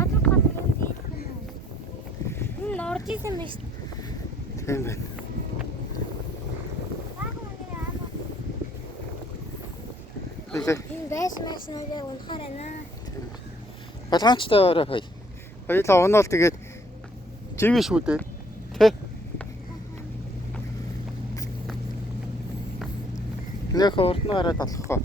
гадуур гадуур юм дийх юм. Энэ орж исэн мэт. Тийм байна. Энэ байшныг унахаар байна. Балгаанчтай орой хой. Хоёулаа унаал тэгээд живэн шүү дээ. Тэ. Нөх урднаараа талахгүй.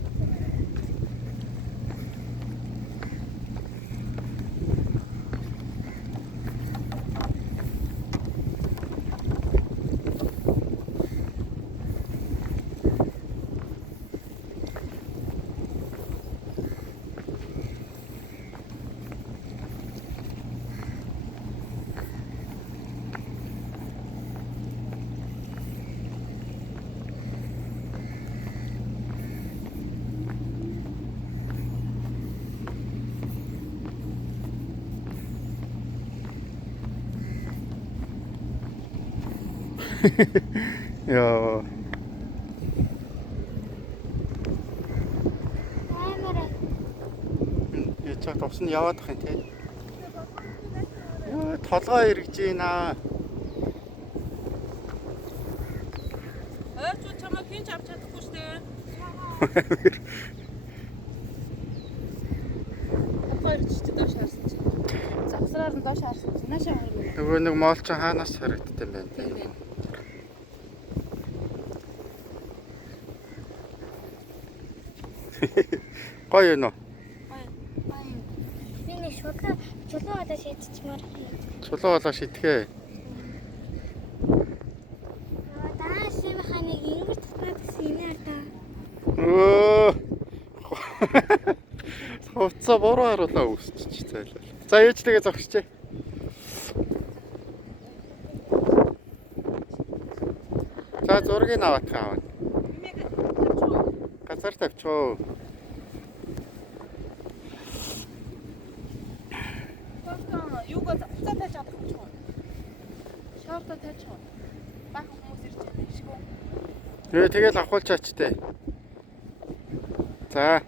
Яа. Яцаа товсон яваад ах юм те. Яа, толгой эргэж ийна. Ой ч чамаа хинч авч чадахгүй шүү дээ. Хоёр ч доош харсан чи. Завсраар нь доош харсан чи. Наашаа хоёр. Нөгөө нэг моолч хаанаас харагддаг юм байна те. Гоё юу? Миний чулуу одоо шийдчихмээр. Чулуу болоо шидэхээ. Дааш юм ханыг ингэж татаад гэсэн юм яа та. Өө. Хувцас буруу харуулаа үсчих зайлаа. За ээжтэйгээ зогсчээ. За зургийг аваад хаавна. Газар тавьчоо. Юугаа цацаа тааж чадахгүй ч юм. Шорто тааж чам. Бага хүмүүс ирж байгаа шүү. Тэгэл авахулчаач тээ. За.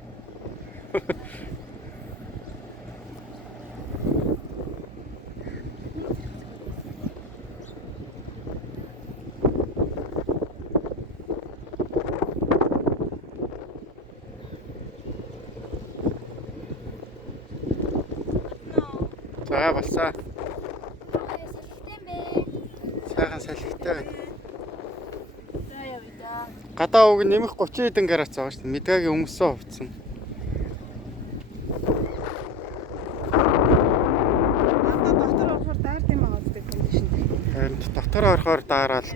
За болсаа. Сайхан салхитай байна. За явъя. Гадаа уг нэмэх 30 хэдэн градус байгаа шүү дээ. Мэдээгийн өмсөн хувцсан. Доктор орохоор даард юм аа гэдэг кондишн. Харин дотор орохоор даараад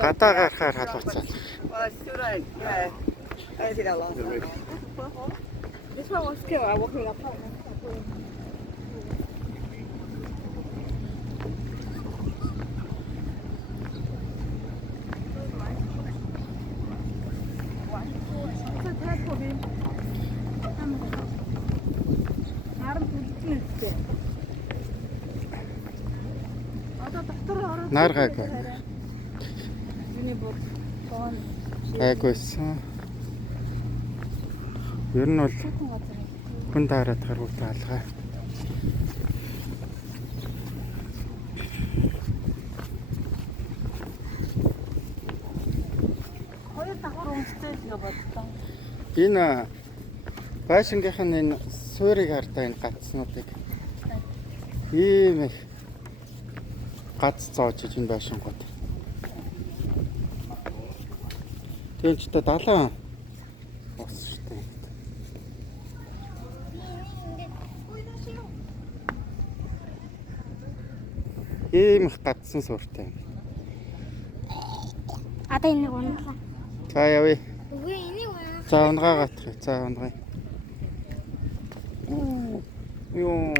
гадаа гарахаар халууцаа. This one was still walking up. Нар гайгүй. Миний бод тоон Гайгүйсэн. Ер нь бол хүн дараад гаруутаа алгаа. хоёр давхар өмстэй л бодлоо. Энэ байшингийнх нь энэ суурийг хардаа энэ гацснуудыг ийм их гац зоож энэ байшингууд. Тэгвэл ч та 70 ус шүү дээ. Ийм их гацсан сууртай. Одоо энийг унаа. За явъя. Үгүй энийг унаа. За унгаа гатах. За унгая. Юу.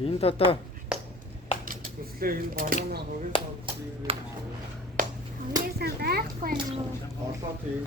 Энд одоо төслөө энэ банана хөрөөс авчих юм. Хамгийн сайн байхгүй юу? Олоо тийм.